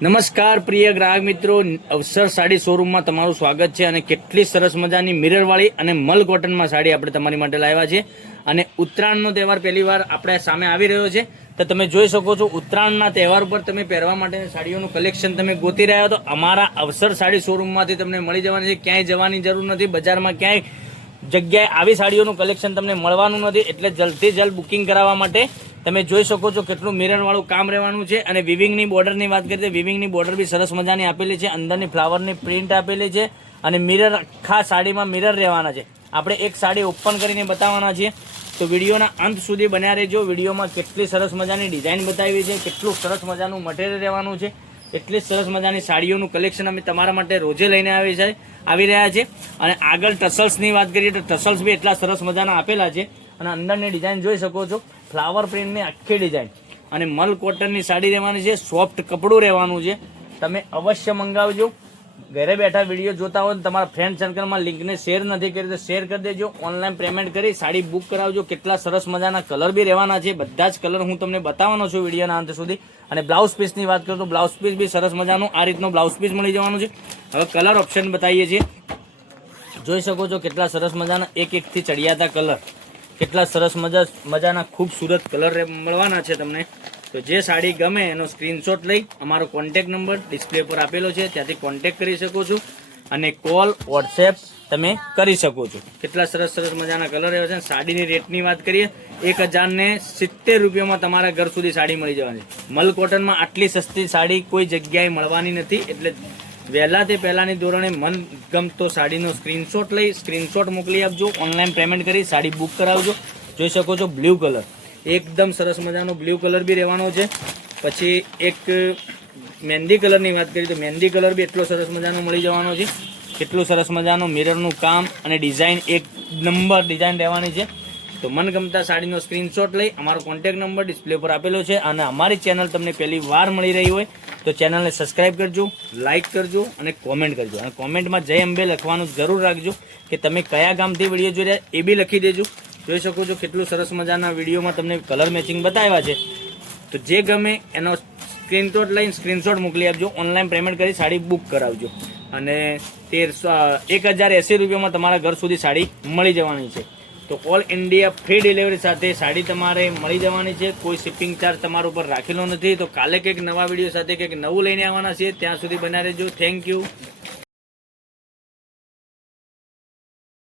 નમસ્કાર પ્રિય ગ્રાહક મિત્રો, અવસર સાડી શોરૂમમાં તમારું સ્વાગત છે. અને કેટલી સરસ મજાની મિરરવાળી અને મલ કોટનમાં સાડી આપણે તમારી માટે લાવ્યા છે. અને ઉત્તરાયણનો તહેવાર પહેલી વાર આપણે સામે આવી રહ્યો છે, તો તમે જોઈ શકો છો ઉત્તરાયણના તહેવાર પર તમે પહેરવા માટે સાડીઓનું કલેક્શન તમે ગોતી રહ્યા હો તો અમારા અવસર સાડી શોરૂમમાંથી તમને મળી જવાની છે. ક્યાંય જવાની જરૂર નથી, બજારમાં ક્યાંય જગ્યાએ આવી સાડીઓનું કલેક્શન તમને મળવાનું નથી. એટલે જલ્દથી જલ્દ બુકિંગ કરાવવા માટે તમે જોઈ શકો છો કેટલું મિરરવાળું કામ રહેવાનું છે. અને વિવિંગની બોર્ડરની વાત કરીએ તો વિવિંગની બોર્ડર બી સરસ મજાની આપેલી છે, અંદરની ફ્લાવરની પ્રિન્ટ આપેલી છે અને મિરર આખા સાડીમાં મિરર રહેવાના છે. આપણે એક સાડી ઓપન કરીને બતાવવાના છીએ, તો વિડીયોના અંત સુધી બન્યા રહેજો. વિડીયોમાં કેટલી સરસ મજાની ડિઝાઇન બતાવી છે, કેટલું સરસ મજાનું મટીરિયલ રહેવાનું છે, એટલી સરસ મજાની સાડીઓનું કલેક્શન અમે તમારા માટે રોજે લઈને આવી રહ્યા છે. અને આગળ ટસલ્સની વાત કરીએ તો ટસલ્સ બી એટલા સરસ મજાના આપેલા છે. અને અંદરની ડિઝાઇન જોઈ શકો છો, ફ્લાવર પ્રિન્ટની આખી ડિઝાઇન અને મલ કોટનની સાડી રહેવાની છે. સોફ્ટ કપડું રહેવાનું છે. તમે અવશ્ય મંગાવજો. ઘરે બેઠા વિડીયો જોતા હોય તો તમારા ફ્રેન્ડ સર્કલમાં લિંકને શેર નથી કરી તો શેર કરી દેજો. ઓનલાઈન પેમેન્ટ કરી સાડી બુક કરાવજો. કેટલા સરસ મજાના કલર બી રહેવાના છે, બધા જ કલર હું તમને બતાવવાનો છું વિડીયોના અંત સુધી. અને બ્લાઉઝ પીસની વાત કરું તો બ્લાઉઝ પીસ બી સરસ મજાનું આ રીતનો બ્લાઉઝ પીસ મળી જવાનું છે. હવે કલર ઓપ્શન બતાવીએ છીએ, જોઈ શકો છો કેટલા સરસ મજાના એકથી ચડિયાતા કલર, કેટલા સરસ મજાના ખૂબસૂરત કલર મળવાના છે તમને. તો જે સાડી ગમે એનો સ્ક્રીનશોટ લઈ અમારો કોન્ટેક્ટ નંબર ડિસ્પ્લે પર આપેલો છે, ત્યાંથી કોન્ટેક્ટ કરી શકો છો અને કોલ વોટ્સએપ તમે કરી શકો છો. કેટલા સરસ સરસ મજાના કલર એવા છે. સાડીની રેટની વાત કરીએ 1070 રૂપિયામાં તમારા ઘર સુધી સાડી મળી જવાની. મલ કોટનમાં આટલી સસ્તી સાડી કોઈ જગ્યાએ મળવાની નથી. એટલે વહેલા તે પહેલાંની ધોરણે મન ગમતો સાડીનો સ્ક્રીનશોટ લઈ સ્ક્રીનશોટ મોકલી આપજો. ઓનલાઈન પેમેન્ટ કરી સાડી બુક કરાવજો. જોઈ શકો છો બ્લુ કલર, એકદમ સરસ મજાનો બ્લુ કલર બી રહેવાનો છે. પછી એક મહેંદી કલરની વાત કરીએ તો મહેંદી કલર બી એટલો સરસ મજાનો મળી જવાનો છે. કેટલું સરસ મજાનું મિરરનું કામ અને ડિઝાઇન એક નંબર ડિઝાઇન રહેવાની છે. તો મનગમતા સાડીનો સ્ક્રીનશોટ લઈ અમારો કોન્ટેક્ટ નંબર ડિસ્પ્લે પર આપેલો છે. અને અમારી ચેનલ તમને પહેલી વાર મળી રહી હોય તો ચેનલને સબસ્ક્રાઈબ કરજો, લાઇક કરજો અને કોમેન્ટ કરજો. અને કોમેન્ટમાં જય અંબે લખવાનું જરૂર રાખજો કે તમે કયા ગામથી વિડીયો જોઈ રહ્યા એ બી લખી દેજો. જોઈ શકો છો કેટલું સરસ મજાના વિડીયોમાં તમને કલર મેચિંગ બતાવ્યા છે. તો જે ગમે એનો સ્ક્રીનશોટ લઈને સ્ક્રીનશોટ મોકલી આપજો. ઓનલાઈન પેમેન્ટ કરી સાડી બુક કરાવજો. અને 1080 રૂપિયામાં તમારા ઘર સુધી સાડી મળી જવાની છે. તો ઓલ ઇન્ડિયા ફ્રી ડિલિવરી સાથે સાડી તમારે મળી જવાની છે. કોઈ શિપિંગ ચાર્જ તમારા ઉપર રાખેલો નથી. તો કાલે કંઈક નવા વિડીયો સાથે કંઈક નવું લઈને આવવાના છે. ત્યાં સુધી બન્યા રહેજો. Thank you.